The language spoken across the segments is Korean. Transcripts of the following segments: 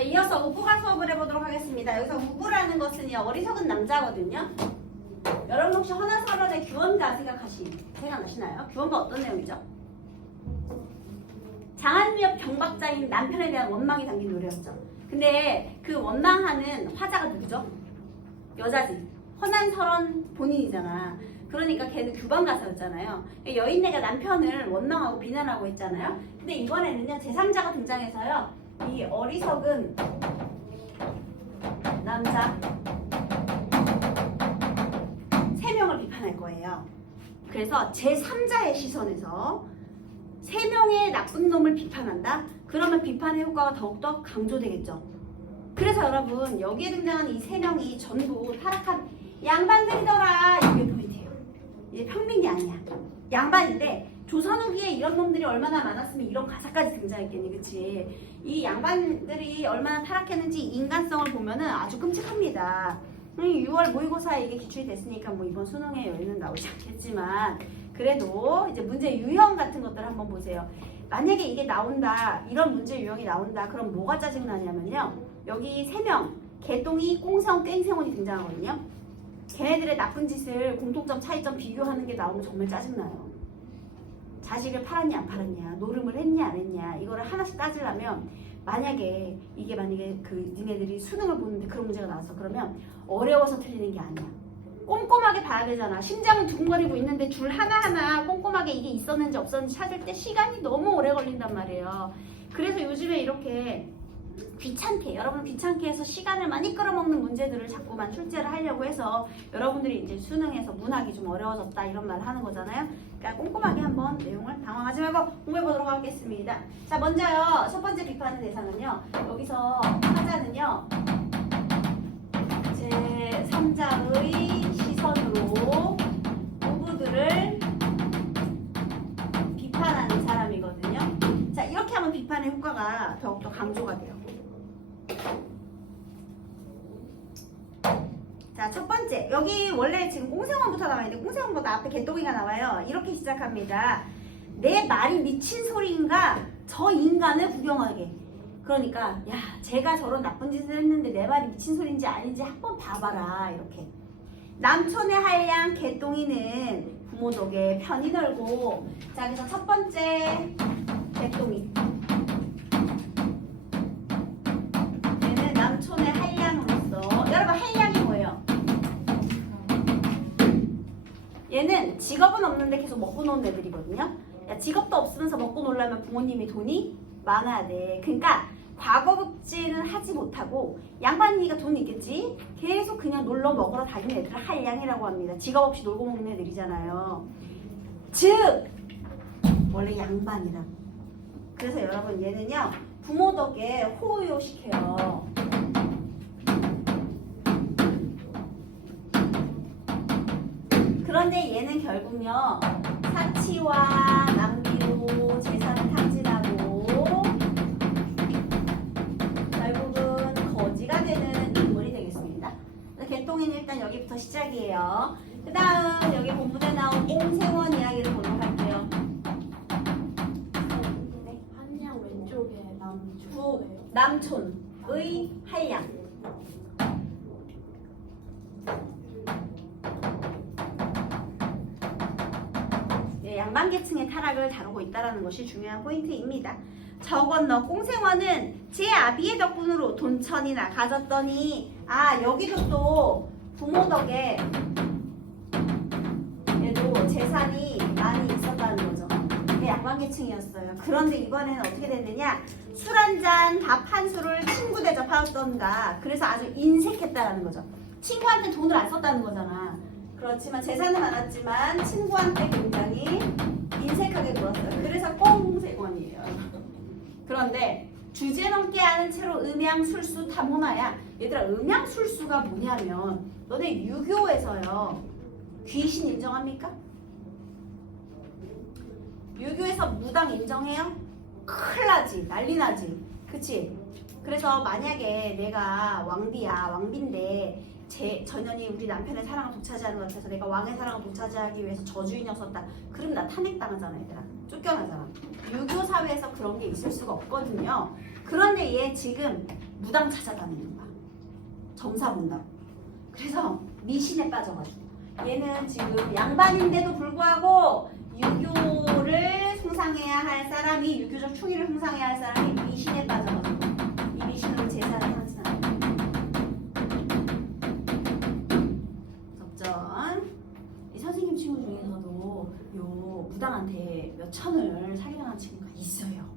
자, 이어서 우부가 수업을 해보도록 하겠습니다. 여기서 우부라는 것은 어리석은 남자거든요. 여러분 혹시 헌화설원의 규원가 생각나시나요? 규원가 어떤 내용이죠? 장한미업 경박자인 남편에 대한 원망이 담긴 노래였죠. 근데 그 원망하는 화자가 누구죠? 여자지. 헌한설원 본인이잖아. 그러니까 걔는 규방 가사였잖아요. 여인네가 남편을 원망하고 비난하고 있잖아요. 근데 이번에는요, 제3자가 등장해서요, 이 어리석은 남자 3명을 비판할 거예요. 그래서 제3자의 시선에서 3명의 나쁜 놈을 비판한다? 그러면 비판의 효과가 더욱더 강조되겠죠. 그래서 여러분, 여기에 등장하는 이 3명이 전부 타락한 양반들이더라. 이게 포인트예요. 이제 평민이 아니야. 양반인데 조선 후기에 이런 놈들이 얼마나 많았으면 이런 가사까지 등장했겠니, 그치? 이 양반들이 얼마나 타락했는지 인간성을 보면은 아주 끔찍합니다. 6월 모의고사에 이게 기출이 됐으니까 뭐 이번 수능에 여기는 나오지 않겠지만, 그래도 이제 문제 유형 같은 것들 한번 보세요. 만약에 이게 나온다, 이런 문제 유형이 나온다, 그럼 뭐가 짜증나냐면요, 여기 3명, 개똥이, 꽁세원, 땡세원이 등장하거든요. 걔네들의 나쁜 짓을 공통점, 차이점 비교하는 게 나오면 정말 짜증나요. 자식을 팔았냐 안 팔았냐, 노름을 했냐 안 했냐, 이거를 하나씩 따지려면 만약에 그 니네들이 수능을 보는데 그런 문제가 나왔어. 그러면 어려워서 틀리는 게 아니야. 꼼꼼하게 봐야 되잖아. 심장은 두근거리고 있는데 줄 하나하나 꼼꼼하게 이게 있었는지 없었는지 찾을 때 시간이 너무 오래 걸린단 말이에요. 그래서 요즘에 이렇게 귀찮게, 여러분 귀찮게 해서 시간을 많이 끌어먹는 문제들을 자꾸만 출제를 하려고 해서 여러분들이 이제 수능에서 문학이 좀 어려워졌다 이런 말을 하는 거잖아요. 그러니까 꼼꼼하게 한번 내용을 당황하지 말고 공부해보도록 하겠습니다. 자, 먼저요, 첫 번째 비판의 대상은요, 여기서 하자는요, 제3자의 시선으로 부부들을 비판하는 사람이거든요. 자, 이렇게 하면 비판의 효과가 더욱더 강조가 돼요. 자, 첫 번째, 여기 원래 지금 꽁세원부터 나와 있는데 꽁세원보다 앞에 개똥이가 나와요. 이렇게 시작합니다. 내 말이 미친 소리인가? 저 인간을 구경하게. 그러니까 야, 제가 저런 나쁜 짓을 했는데 내 말이 미친 소리인지 아닌지 한번 봐봐라. 이렇게. 남촌의 한량 개똥이는 부모 덕에 편이 들고. 자, 그래서 첫 번째 개똥이, 얘는 남촌의 한량으로서, 여러분 한량이 뭐예요? 얘는 직업은 없는데 계속 먹고 노는 애들이거든요. 야, 직업도 없으면서 먹고 놀려면 부모님이 돈이 많아야 돼. 그러니까 과거급제는 하지 못하고, 양반이가 돈 있겠지? 계속 그냥 놀러 먹으러 다니는 애들을 한량이라고 합니다. 직업 없이 놀고 먹는 애들이잖아요. 즉 원래 양반이라. 그래서 여러분, 얘는요 부모 덕에 호의호식해요. 그런데 얘는 결국요, 사치와 낭비로 재산을 탕진하고 결국은 거지가 되는 인물이 되겠습니다. 개똥이는 일단 여기부터 시작이에요. 그 다음 여기 본문에 나온 꽁세원 이야기를 보도록 할게요. 네, 한양 왼쪽에 남촌의 한량. 양반계층의 타락을 다루고 있다는 것이 중요한 포인트입니다. 저 건너 꽁생원은 제 아비의 덕분으로 돈천이나 가졌더니, 아, 여기도 또 부모 덕에 얘도 재산이 많이 있었다는 거죠. 양반계층이었어요. 그런데 이번에는 어떻게 됐느냐, 술 한 잔, 밥 한 술을 친구 대접하였던가. 그래서 아주 인색했다라는 거죠. 친구한테 돈을 안 썼다는 거잖아. 그렇지만 재산은 많았지만 친구한테 굉장히 인색하게 굴었어요. 그래서 꽁세원이에요. 그런데 주제 넘게 아는 채로 음양술수 탐호나야. 얘들아, 음양술수가 뭐냐면, 너네 유교에서요 귀신 인정합니까? 유교에서 무당 인정해요? 큰일 나지, 난리 나지, 그치? 그래서 만약에 내가 왕비인데 전현이 우리 남편의 사랑을 독차지하는 것 같아서 내가 왕의 사랑을 독차지하기 위해서 저주인형 썼다. 그럼 나 탄핵당하잖아, 얘들아. 쫓겨나잖아. 유교 사회에서 그런 게 있을 수가 없거든요. 그런데 얘 지금 무당 찾아다니는 거야. 점사 본다고. 그래서 미신에 빠져가지고 얘는 지금 양반인데도 불구하고 유교를 숭상해야 할 사람이, 유교적 충의를 숭상해야 할 사람이 미신에 빠져가지고 이 미신으로 제사를 하는 사람. 접전. 이 선생님 친구 중에서도 요 무당한테 몇 천을 사기당한 친구가 있어요.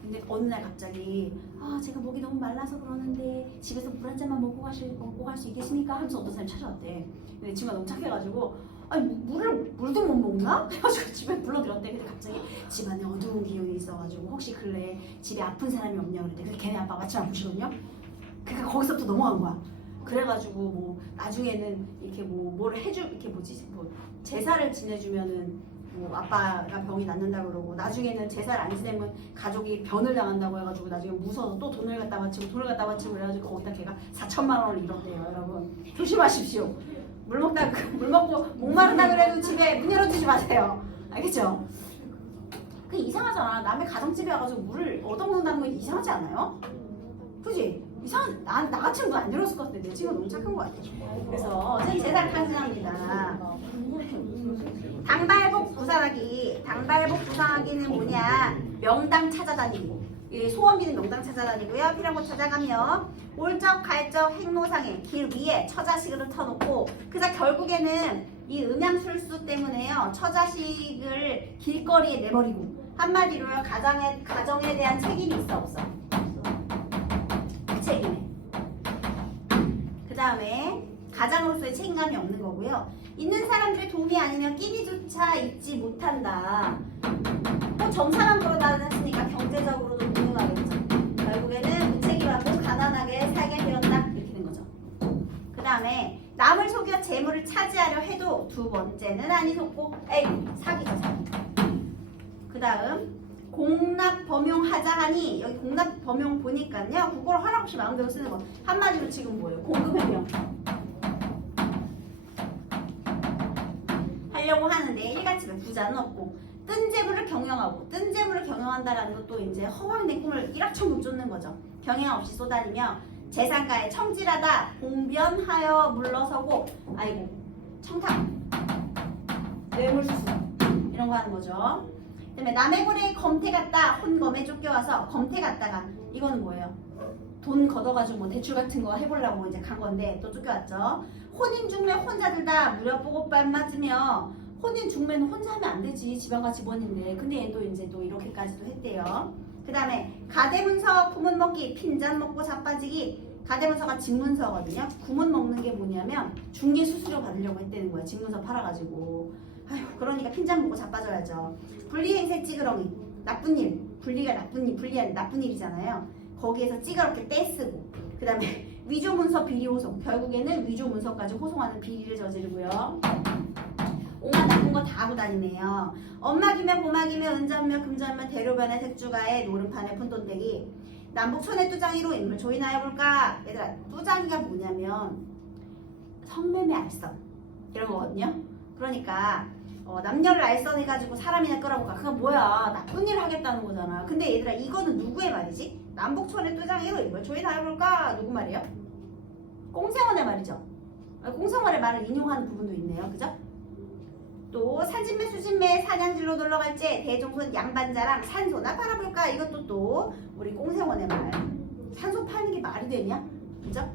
근데 어느 날 갑자기 제가 목이 너무 말라서 그러는데 집에서 물 한 잔만 먹고 갈 수 있겠습니까? 하면서 어떤 사람이 찾아왔대. 근데 친구가 너무 착해가지고 아니 물도 못 먹나? 해가지고 집에 불러들였대. 근데 갑자기 집안에 어두운 기운이 있어가지고 혹시 근래 집에 아픈 사람이 없냐 그랬대. 근데 걔네 아빠 마침 아프시거든요. 그러니까 거기서부터 넘어간 거야. 그래가지고 뭐 나중에는 이렇게 뭐를 이렇게 제사를 지내주면은 뭐 아빠가 병이 낫는다 그러고, 나중에는 제사를 안 지내면 가족이 변을 당한다고 해가지고 나중에 무서워서 또 돈을 갖다 바치고 그래가지고 거기다 걔가 4천만 원을 잃었대요. 여러분 조심하십시오. 물 먹고 목마르다 그래도 집에 문 열어두지 마세요. 알겠죠? 그 이상하잖아. 남의 가정집에 와가지고 물을 얻어먹는다는 건 이상하지 않아요? 그지? 나 같으면 문 안 열었을 것 같은데 내 친구가 너무 착한 것 같아. 그래서 어제 제사를 탄생합니다. 당발복 부상하기는 뭐냐? 명당 찾아다니고, 소원비는 명당 찾아다니고요. 필요한 곳 찾아가며 올적갈적 행로상에 길 위에 처자식을 터놓고, 그래서 결국에는 이 음양술수 때문에요. 처자식을 길거리에 내버리고, 한마디로요, 가정에 대한 책임이 있어 없어? 그 책임에. 그 다음에 가장으로서의 책임감이 없는 거고요. 있는 사람들의 도움이 아니면 끼니조차 잊지 못한다. 또 점사만 걸어다녔으니까 경제적으로도 무능하겠죠. 결국에는 무책임하고 가난하게 살게 되었다. 이렇게 된 거죠. 그 다음에 남을 속여 재물을 차지하려 해도 두 번째는 아니 속고 사기죠, 사기. 그 다음 공납범용하자 하니, 여기 공납범용 보니까요, 국어를 허락 없이 마음대로 쓰는 거. 한마디로 지금 뭐예요? 공급해명 하려고 하는데 일갓집에 부자는 없고, 뜬 재물을 경영한다라는 것도 이제 허황된 꿈을 일확천금 쫓는 거죠. 경영 없이 쏘다니며 재산가에 청질하다 봉변하여 물러서고, 청탁, 뇌물수수 이런 거 하는 거죠. 그다음에 남의 고래에 검태 갔다 혼검에 쫓겨와서, 검태 갔다가 이거는 뭐예요? 돈 걷어가지고 뭐 대출 같은 거 해보려고 이제 간 건데 또 쫓겨왔죠. 혼인 중매 혼자 들다 무렵 보고빨 맞으며, 혼인 중매는 혼자 하면 안 되지, 지방과 집원인데. 근데 얘도 이제 또 이렇게까지도 했대요. 그 다음에 가대문서 구문 먹기, 핀잔 먹고 자빠지기. 가대문서가 집문서거든요. 구문 먹는 게 뭐냐면 중개 수수료 받으려고 했다는 거야. 집문서 팔아가지고. 그러니까 핀잔 먹고 자빠져야죠. 분리행세 찌그러기, 나쁜 일, 분리가 나쁜 일이잖아요. 거기에서 찌그럽게 떼쓰고, 그 다음에 위조문서 비리호송, 결국에는 위조문서까지 호송하는 비리를 저지르고요. 온갖 나쁜 거 다 하고 다니네요. 엄마기며 보마기며 은전며 금전며 대로변의 색주가에 노름판에 푼돈대기. 남북촌의 뚜장이로 인물 조인하여볼까? 얘들아, 뚜장이가 뭐냐면 성매매 알선 이런 거거든요. 그러니까 남녀를 알선해가지고 사람이나 끌어볼까? 그건 뭐야? 나쁜 일을 하겠다는 거잖아. 근데 얘들아, 이거는 누구의 말이지? 남북촌의 뚜장이로 인물 조인하여볼까? 누구 말이에요? 꽁생원의 말이죠. 꽁생원의 말을 인용하는 부분도 있네요. 그죠? 또 산진매 수진매 사냥질로 놀러갈지 대종손 양반자랑 산소나 팔아볼까? 이것도 또 우리 꽁생원의 말. 산소 파는 게 말이 되냐? 그죠?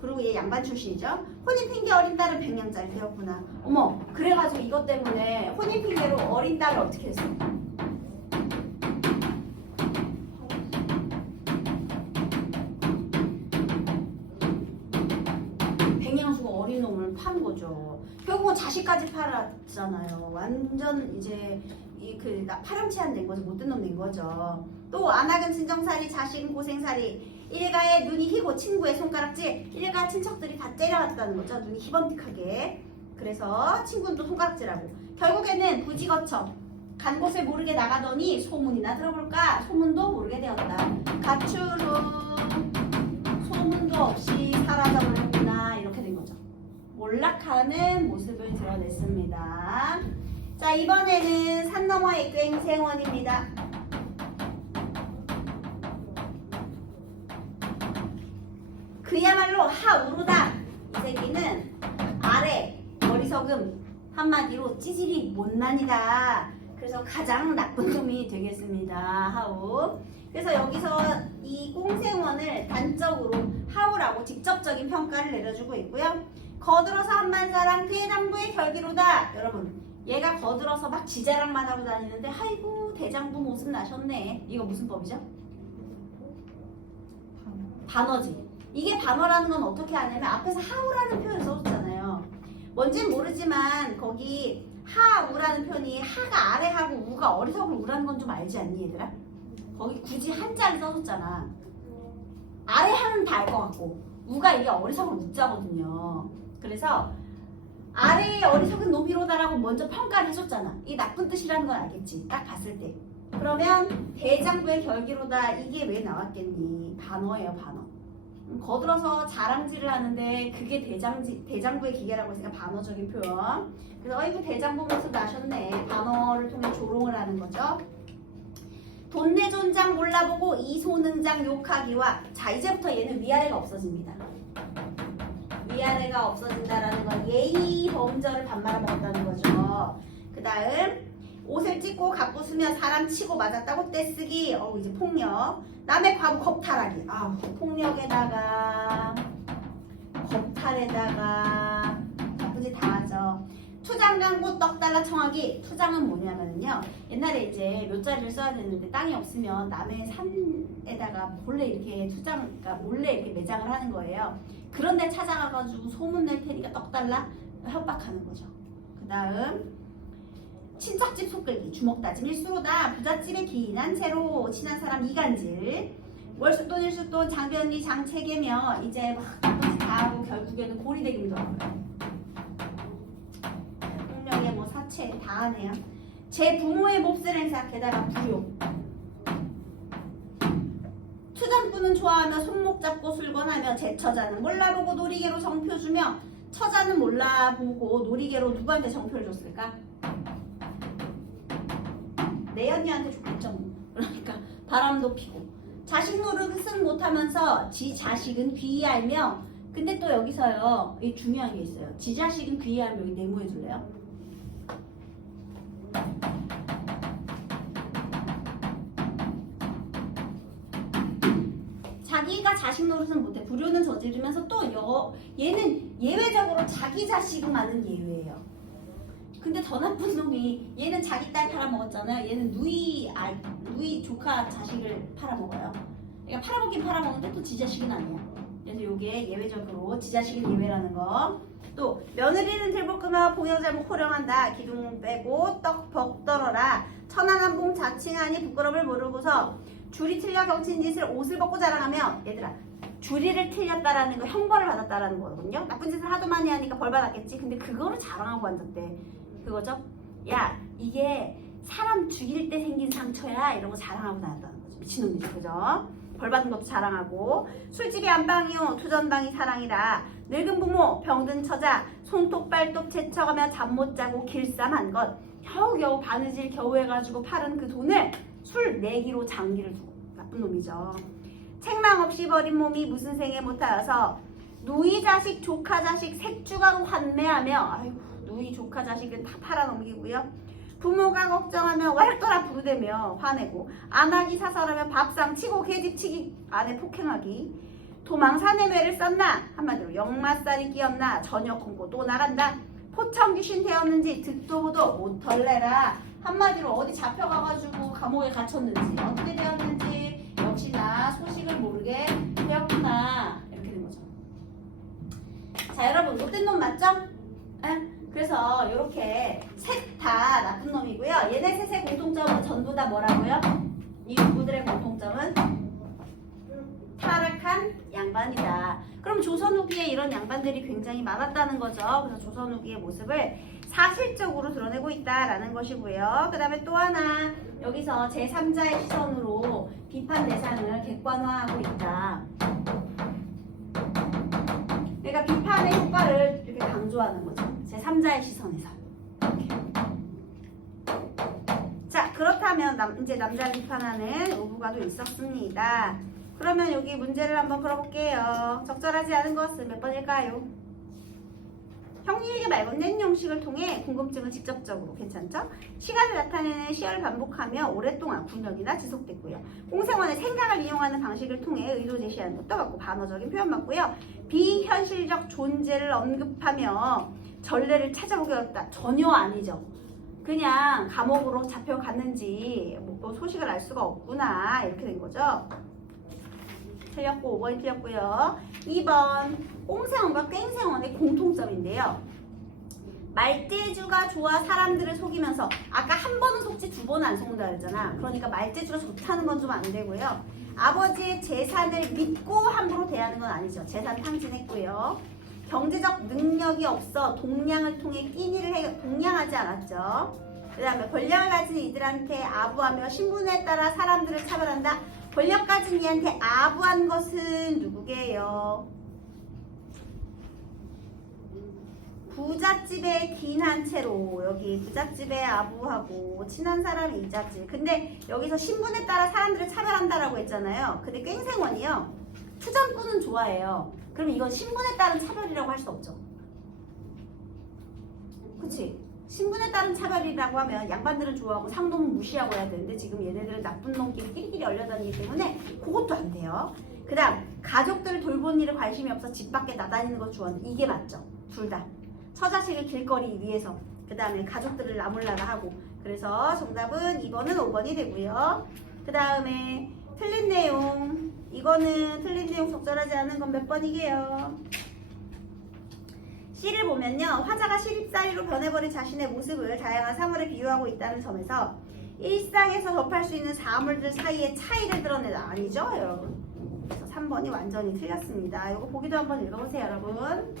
그리고 얘 양반 출신이죠. 혼인 핑계 어린 딸은 100년짜리 되었구나. 어머, 그래가지고 이것 때문에 혼인 핑계로 어린 딸을 어떻게 했어? 백냥수가 어린 놈을 판 거죠. 결국은 자식까지 팔았잖아요. 완전 이제 파렴치한 된 거죠. 못된 놈 된 거죠. 또 안악은 친정살이, 자식은 고생살이. 일가의 눈이 희고 친구의 손가락질. 일가 친척들이 다 때려왔다는 거죠. 눈이 희번뜩하게. 그래서 친구는 또 손가락질하고. 결국에는 부지거쳐 간 곳을 모르게 나가더니 소문이나 들어볼까? 소문도 모르게 되었다. 가출은 소문도 없이 사라져버렸구나. 이렇게 된 거죠. 몰락하는 모습을 드러냈습니다. 자, 이번에는 산 너머의 괭생원입니다. 그야말로 하우로다. 이 새끼는 아래 어리석음, 한마디로 찌질이 못난이다. 그래서 가장 나쁜 놈이 되겠습니다. 하우. 그래서 여기서 이 꽁생원을 단적으로 하우라고 직접적인 평가를 내려주고 있고요. 거들어서 한만사랑 대장부의 결기로다. 여러분, 얘가 거들어서 막 지자랑만 하고 다니는데 아이고 대장부 모습 나셨네. 이거 무슨 법이죠? 반어지. 이게 반어라는 건 어떻게 하냐면 앞에서 하우라는 표현을 써줬잖아요. 뭔진 모르지만 거기 하우라는 표현이 하가 아래하고 우가 어리석을 우라는 건 좀 알지 않니 얘들아? 거기 굳이 한자를 써줬잖아. 아래 하는 다 알 것 같고 우가 이게 어리석을 우자거든요. 그래서 아래의 어리석은 놈이로다라고 먼저 평가를 해줬잖아. 이 나쁜 뜻이라는 건 알겠지? 딱 봤을 때. 그러면 대장부의 결기로다. 이게 왜 나왔겠니? 반어예요, 반어. 거들어서 자랑질을 하는데 그게 대장부의 기계라고 했으니까 반어적인 표현. 그래서 어이구 대장부 모습 나셨네. 반어를 통해 조롱을 하는 거죠. 돈내존장 몰라보고 이소능장 욕하기와, 자 이제부터 얘는 위아래가 없어집니다. 위아래가 없어진다라는 건 예의 범절을 밥 말아먹었다는 거죠. 그 다음 옷을 찢고 갖고 쓰면 사람 치고 맞았다고 떼쓰기. 이제 폭력. 남의 과부 겁탈하기. 폭력에다가 겁탈에다가 나쁜 짓 다 하죠. 투장 광고 떡 달라 청하기. 투장은 뭐냐면요, 옛날에 이제 묘자리를 써야 되는데 땅이 없으면 남의 산에다가 몰래 이렇게 그러니까 몰래 이렇게 매장을 하는 거예요. 그런데 찾아가가지고 소문 낼 테니까 떡 달라 협박하는 거죠. 그 다음 친척집 속끌기, 주먹 다짐 일수로다. 부잣집에 기인한 채로 친한 사람 이간질. 월수돈 일수돈 장변리 장체계며 이제 막 나쁜 짓 다 하고 결국에는 고리대금도 하고요. 폭력에 뭐 사채 다 하네요. 제 부모의 몹쓸 행사, 게다가 불효. 투장꾼은 좋아하며 손목 잡고 술권하며 제 처자는 몰라보고 놀이개로 정표 주며. 처자는 몰라보고 놀이개로 누구한테 정표를 줬을까? 내 언니한테 줬겠죠. 그러니까 바람도 피고. 자식 노릇은 못하면서 지 자식은 귀히 알며. 근데 또 여기서요, 이 중요한 게 있어요. 지 자식은 귀히 알며. 여기 네모해 줄래요? 자기가 자식 노릇은 못해. 불효는 저지르면서 또 얘는 예외적으로 자기 자식은 많은 예외예요. 근데 더 나쁜 놈이 얘는 자기 딸 팔아먹었잖아요. 얘는 누이 조카 자식을 팔아먹어요. 그러니까 팔아먹긴 팔아먹는데 또 지 자식은 아니야. 그래서 이게 예외적으로 지 자식은 예외라는 거. 또 며느리는 들볶음하고 봉영 잘못 호령한다. 기둥 빼고 떡 떨어라. 천안함봉 자칭하니 부끄러움을 모르고서 줄이 틀려 경친 짓을 옷을 벗고 자랑하며. 얘들아, 줄이를 틀렸다라는 거 형벌을 받았다라는 거거든요. 나쁜 짓을 하도 많이 하니까 벌 받았겠지. 근데 그거를 자랑하고 앉았대. 그거죠? 야, 이게 사람 죽일 때 생긴 상처야. 이런 거 자랑하고 다녔다는 거죠. 미친놈이죠. 그죠? 벌 받은 것도 자랑하고. 술집이 안방이요 투전방이 사랑이라. 늙은 부모 병든 처자 손톱 발톱 채쳐가며 잠 못 자고 길쌈한 것. 겨우겨우 바느질 겨우 해가지고 팔은 그 돈을 술 내기로 장기를 두고. 나쁜 놈이죠. 책망 없이 버린 몸이 무슨 생에 못하여서 누이 자식 조카 자식 색주가로 환매하며. 아이고, 누이 조카 자식은 다 팔아넘기고요. 부모가 걱정하며 왈도라 부르대며 화내고. 안하기 사살하며 밥상 치고 계집치기 아내 폭행하기. 도망 사내매를 썼나. 한마디로 역마살이 끼었나. 저녁 공고 또 나간다. 포청 귀신 되었는지 듣도 보도 못 털래라. 한마디로 어디 잡혀가가지고 감옥에 갇혔는지 어떻게 되었는지 역시나 소식을 모르게 되었구나. 이렇게 된 거죠. 자, 여러분 못된 놈 맞죠? 에? 그래서 이렇게 셋 다 나쁜 놈이고요. 얘네 셋의 공통점은 전부 다 뭐라고요? 이 누구들의 공통점은 타락한 양반이다. 그럼 조선 후기에 이런 양반들이 굉장히 많았다는 거죠. 그래서 조선 후기의 모습을 사실적으로 드러내고 있다라는 것이고요. 그 다음에 또 하나, 여기서 제3자의 시선으로 비판 대상을 객관화하고 있다. 그러니까 비판의 효과를 이렇게 강조하는 거죠. 제3자의 시선에서. 이렇게. 자, 그렇다면 이제 남자 비판하는 오부가도 있었습니다. 그러면 여기 문제를 한번 풀어볼게요. 적절하지 않은 것은 몇 번일까요? 형리일기 말고 낸 형식을 통해 궁금증을 직접적으로 괜찮죠? 시간을 나타내는 시열을 반복하며 오랫동안 군역이나 지속됐고요. 공생원의 생각을 이용하는 방식을 통해 의도 제시하는 것도 같고 반어적인 표현 맞고요. 비현실적 존재를 언급하며 전례를 찾아보기 어렵다. 전혀 아니죠. 그냥 감옥으로 잡혀갔는지 뭐 소식을 알 수가 없구나 이렇게 된 거죠. 틀렸고 5번이 틀렸고요. 2번 꽁생원과 꽹생원의 공통점인데요. 말재주가 좋아 사람들을 속이면서 아까 한 번은 속지 두 번은 안 속는다 그랬잖아. 그러니까 말재주가 좋다는 건 좀 안 되고요. 아버지의 재산을 믿고 함부로 대하는 건 아니죠. 재산 탕진했고요. 경제적 능력이 없어 동량을 통해 끼니를 동량하지 않았죠. 그 다음에 권력을 가진 이들한테 아부하며 신분에 따라 사람들을 차별한다. 권력 가진 이한테 아부한 것은 누구게요? 부잣집에 긴 한 채로 여기 부잣집에 아부하고 친한 사람이 이자집. 근데 여기서 신분에 따라 사람들을 차별한다라고 했잖아요. 근데 꽹생원이요. 투전꾼은 좋아해요. 그럼 이건 신분에 따른 차별이라고 할 수 없죠. 그치? 신분에 따른 차별이라고 하면 양반들은 좋아하고 상놈은 무시하고 해야 되는데 지금 얘네들은 나쁜 놈끼리 끼리끼리 얼려다니기 때문에 그것도 안 돼요. 그 다음 가족들을 돌보는 일에 관심이 없어 집 밖에 나다니는 거 좋아하는 이게 맞죠. 둘 다. 처자식을 길거리 위에서 그 다음에 가족들을 나몰라라 하고 그래서 정답은 2번은 5번이 되고요. 그 다음에 틀린 내용 이거는 틀린 내용 적절하지 않은 건 몇 번이게요? C를 보면요. 화자가 시립살이로 변해버린 자신의 모습을 다양한 사물에 비유하고 있다는 점에서 일상에서 접할 수 있는 사물들 사이의 차이를 드러내다. 아니죠 여러분? 그래서 3번이 완전히 틀렸습니다. 이거 보기도 한번 읽어보세요 여러분.